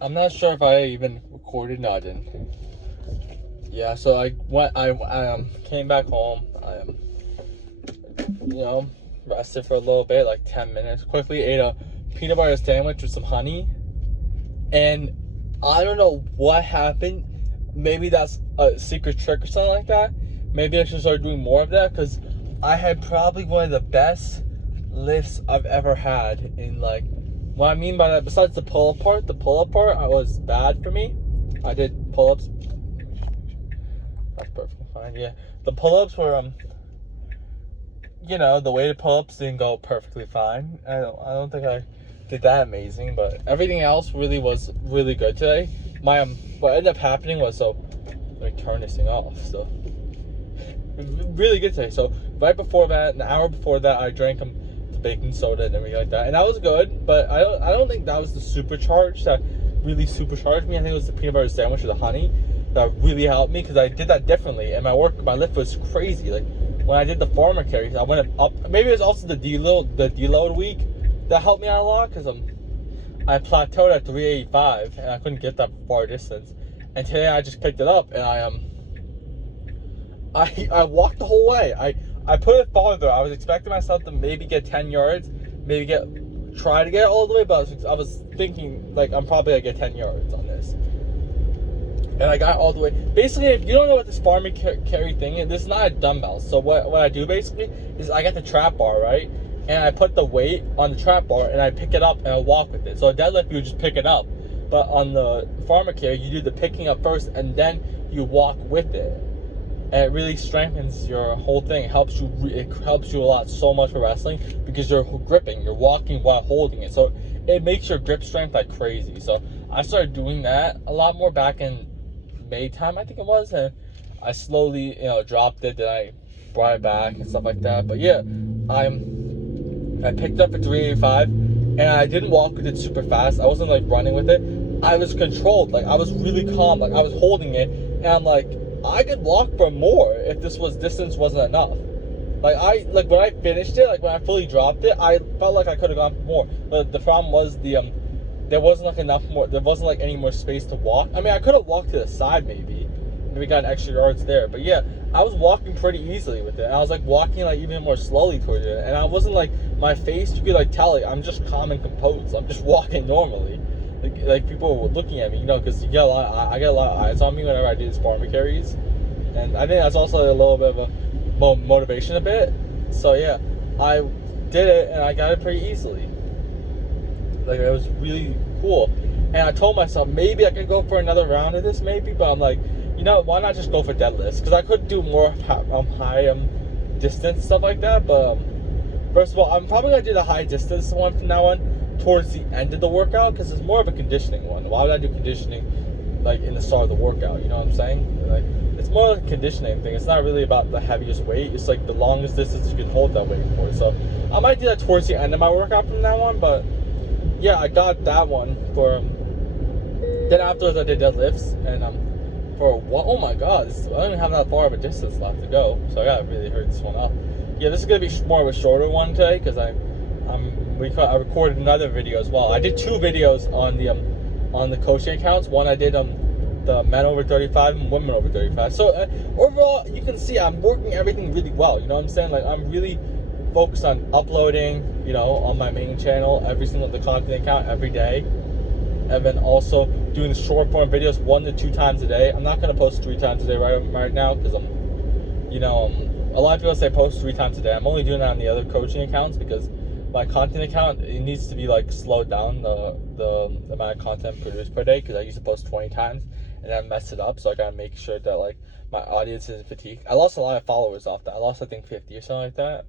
I'm not sure if I even recorded. No, I didn't. Yeah, so I came back home. You know, rested for a little bit, like 10 minutes. Quickly ate a peanut butter sandwich with some honey. And I don't know what happened. Maybe that's a secret trick or something like that. Maybe I should start doing more of that because I had probably one of the best lifts I've ever had in like, what I mean by that, besides the pull-up part was bad for me. I did pull-ups. That's perfectly fine, yeah. The pull-ups were, the weighted pull-ups didn't go perfectly fine. I don't think I did that amazing, but everything else really was really good today. What ended up happening was, so let me turn this thing off. So really good today. So right before that, an hour before that, I drank the baking soda and everything like that, and that was good. But I don't think that was the supercharge that really supercharged me. I think it was the peanut butter sandwich with the honey that really helped me because I did that differently, and my lift was crazy. Like when I did the farmer carries, I went up. Maybe it was also the deload week that helped me out a lot because I plateaued at 385 and I couldn't get that far distance. And today I just picked it up and I walked the whole way. I put it farther. I was expecting myself to maybe get 10 yards, try to get it all the way, but I was thinking like I'm probably gonna get 10 yards on this. And I got all the way. Basically, if you don't know what this farmer carry thing is, this is not a dumbbell. So what I do basically is I get the trap bar, right? And I put the weight on the trap bar and I pick it up and I walk with it. So a deadlift, you just pick it up. But on the farmer carry, you do the picking up first and then you walk with it. And it really strengthens your whole thing. It helps you a lot, so much for wrestling because you're gripping, you're walking while holding it. So it makes your grip strength like crazy. So I started doing that a lot more back in May time, I think it was, and I slowly, dropped it. Then I brought it back and stuff like that. But yeah, I picked up at 385, and I didn't walk with it super fast. I wasn't like running with it. I was controlled. Like I was really calm. Like I was holding it, and I'm like, I could walk for more if distance wasn't enough. Like when I finished it, like when I fully dropped it, I felt like I could have gone for more. But the problem was there wasn't like enough more. There wasn't like any more space to walk. I mean, I could have walked to the side maybe got extra yards there. But yeah, I was walking pretty easily with it. And I was like walking like even more slowly towards it. And I wasn't like, my face, you could like tell it. I'm just calm and composed. I'm just walking normally. Like people were looking at me, because I get a lot of eyes on me whenever I do these farmer carries. And I think that's also a little bit of a motivation a bit. So yeah, I did it and I got it pretty easily. Like it was really cool. And I told myself maybe I could go for another round of this maybe, but I'm like, why not just go for deadlifts? Because I could do more high distance stuff like that. But first of all, I'm probably gonna do the high distance one from now on towards the end of the workout because it's more of a conditioning one. Why would I do conditioning like in the start of the workout? You know what I'm saying? Like it's more like a conditioning thing. It's not really about the heaviest weight. It's like the longest distance you can hold that weight for. So I might do that towards the end of my workout from now on. But yeah, I got that one for. Then afterwards, I did deadlifts, and for what? Oh my God, I don't even have that far of a distance left to go, so I gotta really hurry this one up. Yeah, this is gonna be more of a shorter one today because I recorded another video as well. I did 2 videos on the coaching accounts. One I did the men over 35 and women over 35. So overall, you can see I'm working everything really well. You know what I'm saying? Like I'm really focused on uploading, on my main channel the content account every day. And then also doing the short form videos 1 to 2 times a day. I'm not gonna post 3 times a day right now because I'm, a lot of people say post 3 times a day. I'm only doing that on the other coaching accounts because my content account, it needs to be like slowed down the amount of content produced per day because I used to post 20 times and I messed it up. So I gotta make sure that like my audience isn't fatigued. I lost a lot of followers off that. I lost I think 50 or something like that.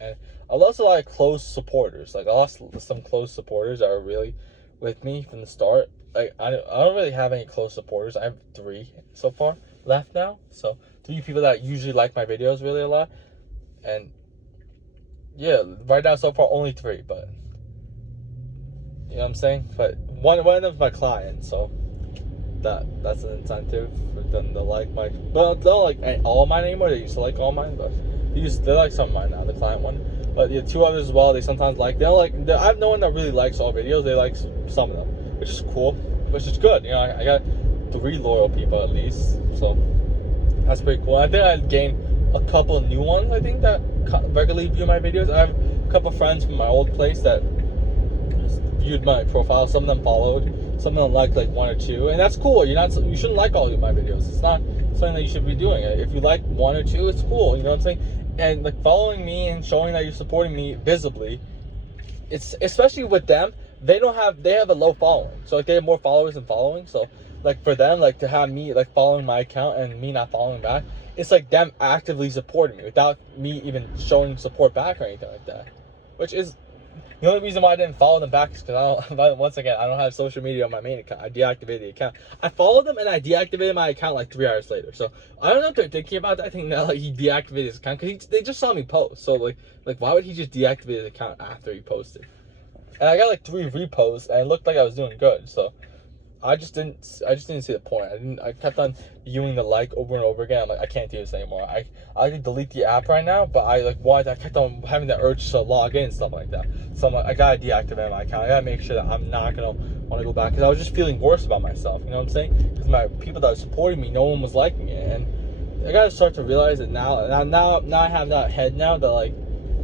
And I lost a lot of close supporters. Like I lost some close supporters that are really with me from the start. Like I don't really have any close supporters. I have 3 so far left now. So 3 people that usually like my videos really a lot. And yeah, right now so far only 3, but you know what I'm saying? But one of them is my client, so that's an incentive for them to like my, but they don't like all mine anymore. They used to like all mine, but they like some of mine now, the client one. But the 2 others as well, they sometimes like, they don't like, I have no one that really likes all videos. They like some of them, which is cool. which is good. You know, I got 3 loyal people at least, so that's pretty cool. I think I gained a couple new ones. I think that regularly view my videos. I have a couple friends from my old place that viewed my profile. Some of them followed. Some of them liked like 1 or 2, and that's cool. You shouldn't like all of my videos. It's not something that you should be doing. If you like 1 or 2, it's cool. You know what I'm saying? And like following me and showing that you're supporting me visibly, it's especially with them. They have a low following, so like they have more followers than following. So like for them, like to have me like following my account and me not following back, it's like them actively supporting me without me even showing support back or anything like that. Which is the only reason why I didn't follow them back is because once again, I don't have social media on my main account. I deactivated the account. I followed them and I deactivated my account like 3 hours later. So I don't know if they're thinking about that. I think now like he deactivated his account because they just saw me post. So like why would he just deactivate his account after he posted? And I got like 3 reposts and it looked like I was doing good. So I just didn't see the point. I kept on viewing the like over and over again. I'm like, I can't do this anymore. I can delete the app right now, but I kept on having the urge to log in and stuff like that. So I'm like, I gotta deactivate my account. I gotta make sure that I'm not gonna want to go back because I was just feeling worse about myself. You know what I'm saying? Because my people that were supporting me, no one was liking it, and I gotta start to realize it now. Now I have that head now that like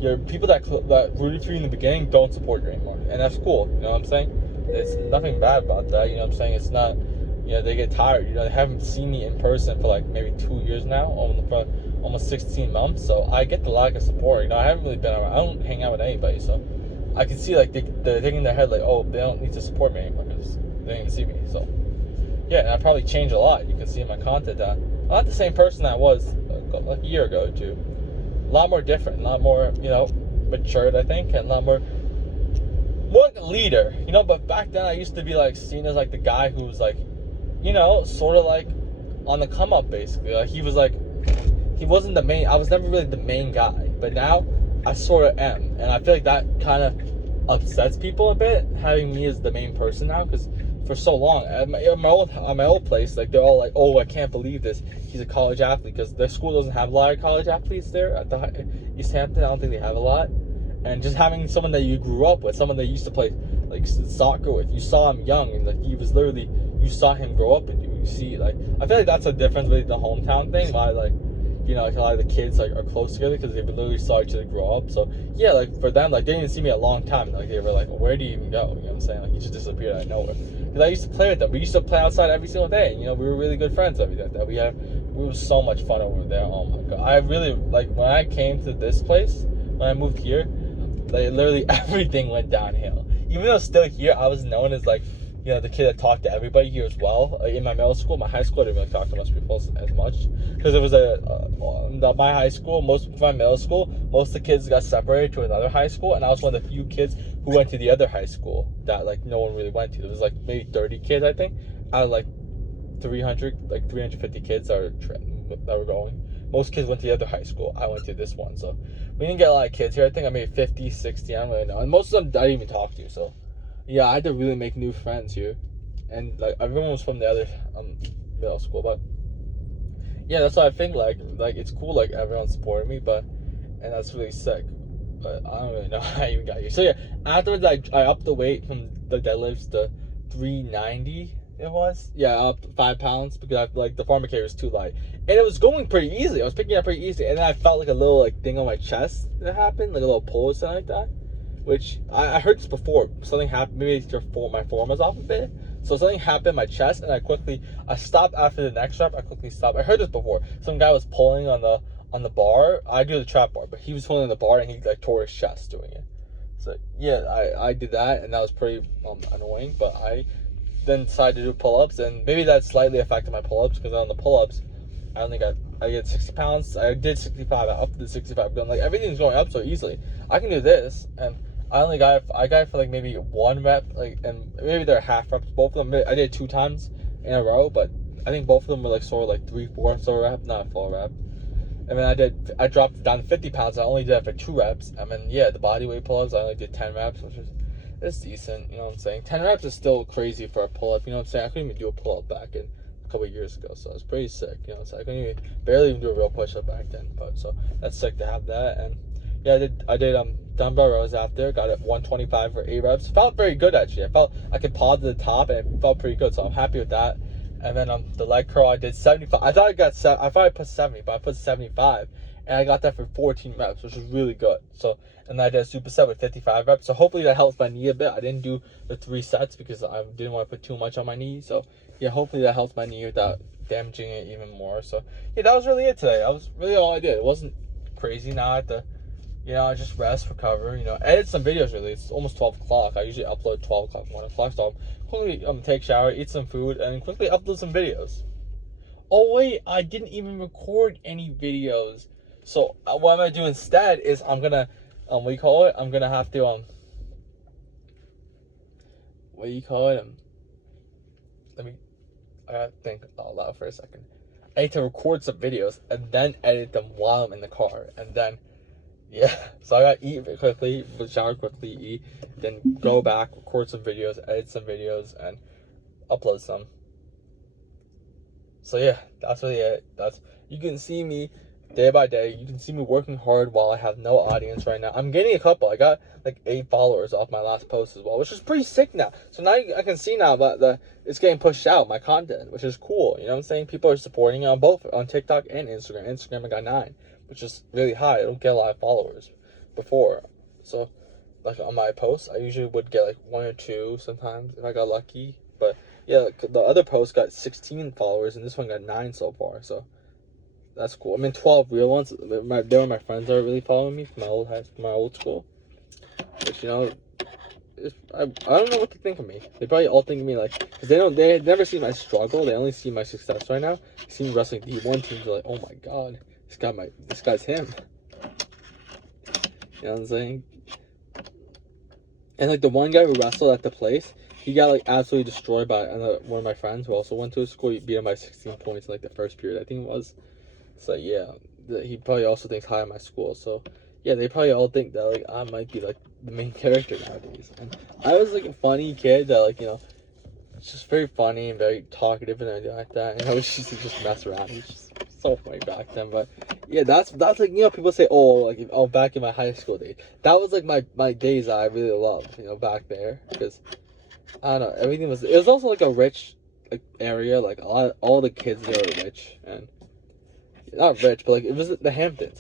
your people that rooted for you in the beginning don't support you anymore, and that's cool. You know what I'm saying? It's nothing bad about that, you know what I'm saying? It's not, you know, they get tired. You know, they haven't seen me in person for like maybe 2 years now, almost 16 months. So I get the lack of support. You know, I haven't really been around. I don't hang out with anybody, so I can see like they're thinking in their head like, oh, they don't need to support me anymore because they didn't see me. So yeah, and I probably changed a lot. You can see in my content that I'm not the same person I was like a year ago too. A lot more different, a lot more, you know, matured, I think, and a lot more like a leader, you know. But back then I used to be like seen as like the guy who was like, you know, sort of like on the come up basically. Like he wasn't the main. I was never really the main guy, but now I sort of am, and I feel like that kind of upsets people a bit, having me as the main person now, because for so long at my old place, like they're all like, oh, I can't believe this, he's a college athlete, because their school doesn't have a lot of college athletes there at the East Hampton. I don't think they have a lot. And just having someone that you grew up with, someone that you used to play like soccer with, you saw him young, and like he was literally, you saw him grow up with you. You see, like I feel like that's a difference with the hometown thing. Why, like, you know, like a lot of the kids like are close together because they literally saw each other grow up. So yeah, like for them, like they didn't see me a long time. Like they were like, well, where do you even go? You know what I'm saying? Like you just disappeared out of nowhere. Because I used to play with them. We used to play outside every single day. And, you know, we were really good friends every day. We were so much fun over there. Oh my god, I really like when I came to this place, when I moved here. Like literally everything went downhill. Even though still here, I was known as like, you know, the kid that talked to everybody here as well. In my middle school, my high school, I didn't really talk to most people as much because it was my high school. Most of my middle school, most of the kids got separated to another high school, and I was one of the few kids who went to the other high school that like no one really went to. There was like maybe 30 kids, I think, out of like 350 kids that were going. Most kids went to the other high school. I went to this one, so we didn't get a lot of kids here. I think I made 50, 60, I don't really know. And most of them I didn't even talk to, so yeah, I had to really make new friends here. And like everyone was from the other middle school, but yeah, that's why I think like it's cool like everyone's supporting me, and that's really sick. But I don't really know how I even got here. So yeah, afterwards I upped the weight from the deadlifts to 390. It was, yeah, up 5 pounds because like the pharmacare was too light, and it was going pretty easily. I was picking it up pretty easy, and then I felt like a little like thing on my chest that happened, like a little pull or something like that. Which I heard this before. Something happened. Maybe my form was off a bit. So something happened in my chest, and I stopped after the next rep. I quickly stopped. I heard this before. Some guy was pulling on the bar. I do the trap bar, but he was pulling on the bar, and he like tore his chest doing it. So yeah, I did that, and that was pretty annoying. But I then decided to do pull-ups, and maybe that slightly affected my pull-ups because on the pull-ups I don't think I did 60 pounds. I did 65. I upped to 65. Like everything's going up so easily. I can do this, and I got it for like maybe 1 rep, like, and maybe they're half reps. Both of them I did 2 times in a row, but I think both of them were like sort of like 3/4 sort of rep, not a full rep. And then I dropped it down to 50 pounds. I only did that for 2 reps. And then yeah, the body weight pull-ups I only did 10 reps, which is it's decent, you know what I'm saying? 10 reps is still crazy for a pull-up, you know what I'm saying? I couldn't even do a pull-up back in a couple of years ago, so it's pretty sick, you know what I'm saying? I couldn't barely even do a real push-up back then, but so that's sick to have that. And yeah, I did dumbbell rows after. Got it 125 for 8 reps. Felt very good actually. I felt I could pause to the top and it felt pretty good. So I'm happy with that. And then the leg curl I did 75. I thought I put 70, but I put 75, and I got that for 14 reps, which was really good. So and I did a superset with 55 reps. So hopefully that helps my knee a bit. I didn't do the 3 sets because I didn't want to put too much on my knee. So yeah, hopefully that helps my knee without damaging it even more. So yeah, that was really it today. That was really all I did. It wasn't crazy. Now I have to, I just rest, recover, edit some videos really. It's almost 12 o'clock. I usually upload 12 o'clock, 1 o'clock. So I'll quickly take a shower, eat some food, and quickly upload some videos. Oh wait, I didn't even record any videos. So what I'm gonna do instead is I'm gonna, what do you call it? I'm gonna have to, what do you call it? I gotta think out loud for a second. I need to record some videos and then edit them while I'm in the car, and then yeah, so I gotta eat quickly, shower quickly, eat, then go back, record some videos, edit some videos, and upload some. So yeah, that's really it. You can see me day by day. You can see me working hard while I have no audience right now. I'm getting a couple. I got like 8 followers off my last post as well, which is pretty sick now. So now I can see now that it's getting pushed out, my content, which is cool. You know what I'm saying? People are supporting it on both, on TikTok and Instagram. Instagram I got 9, which is really high. I don't get a lot of followers before. So like on my posts, I usually would get like 1 or 2 sometimes if I got lucky. But yeah, the other post got 16 followers, and this one got 9 so far. So that's cool. I mean, 12 real ones. They were my friends that are really following me from my old school. Which I don't know what to think of me. They probably all think of me like, because they never see my struggle. They only see my success right now. They see me wrestling D1 teams. They're like, oh my god, this guy's him. You know what I'm saying? And like the one guy who wrestled at the place, he got like absolutely destroyed by one of my friends who also went to his school. He beat him by 16 points in like the first period, I think it was. So yeah, he probably also thinks high at my school. So yeah, they probably all think that like I might be like the main character nowadays. And I was like a funny kid that like it's just very funny and very talkative and everything like that. And I was used to just mess around. It's just so funny back then. But yeah, that's like people say, back in my high school days. That was like my days that I really loved, back there, because I don't know, it was also like a rich like area, like all the kids there were rich, and not rich, but like it was the Hamptons,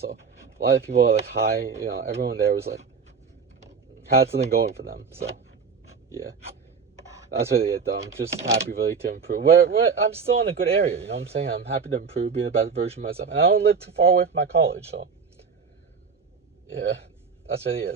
so a lot of people are like high, everyone there was like had something going for them. So yeah, that's really it though. I'm just happy really to improve. I'm still in a good area, you know what I'm saying? I'm happy to improve, be the best version of myself, and I don't live too far away from my college, so yeah, that's really it.